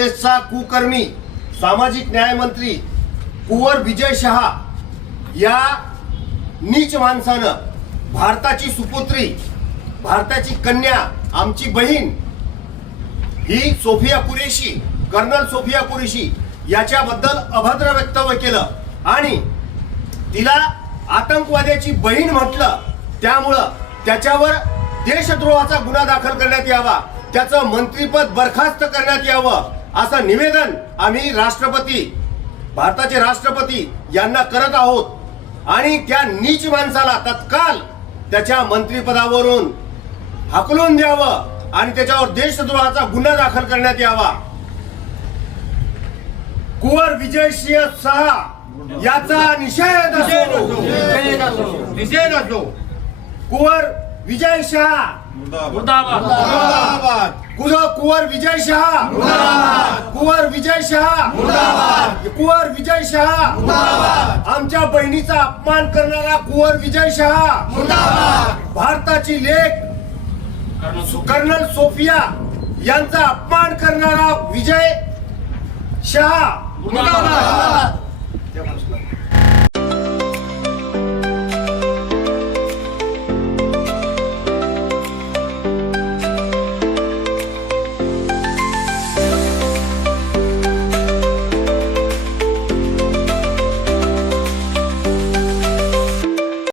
प्रदेशचा कुकर्मी सामाजिक न्याय मंत्री कुंवर विजय शहा या नीच माणसानं भारताची सुपुत्री, भारताची कन्या, आमची बहीण ही सोफिया कुरेशी, कर्नल सोफिया कुरेशी याच्याबद्दल अभद्र वक्तव्य केलं आणि तिला आतंकवाद्याची बहीण म्हटलं। त्यामुळं त्याच्यावर देशद्रोहाचा गुन्हा दाखल करण्यात यावा, त्याचं मंत्रीपद बरखास्त करण्यात यावं असं निवेदन आम्ही भारताचे राष्ट्रपती यांना करत आहोत आणि त्या नीच माणसाला तत्काल त्याच्या मंत्रिपदावरून हाकलून द्यावं आणि त्याच्यावर देशद्रोहाचा गुन्हा दाखल करण्यात यावा। कुंवर विजय सिंह शहा याचा निषेध असो। कुंवर विजय शहा मुर्दाबाद। कुंवर विजय शहा मुर्दाबाद। कुंवर विजय शहा मुर्दाबाद। कुंवर विजय शहा मुर्दाबाद। आमच्या बहिणीचा अपमान करणारा कुंवर विजय शहा मुर्दाबाद। भारताची लेक कर्नल सोफिया यांचा अपमान करणारा विजय शहा मुर्दाबाद।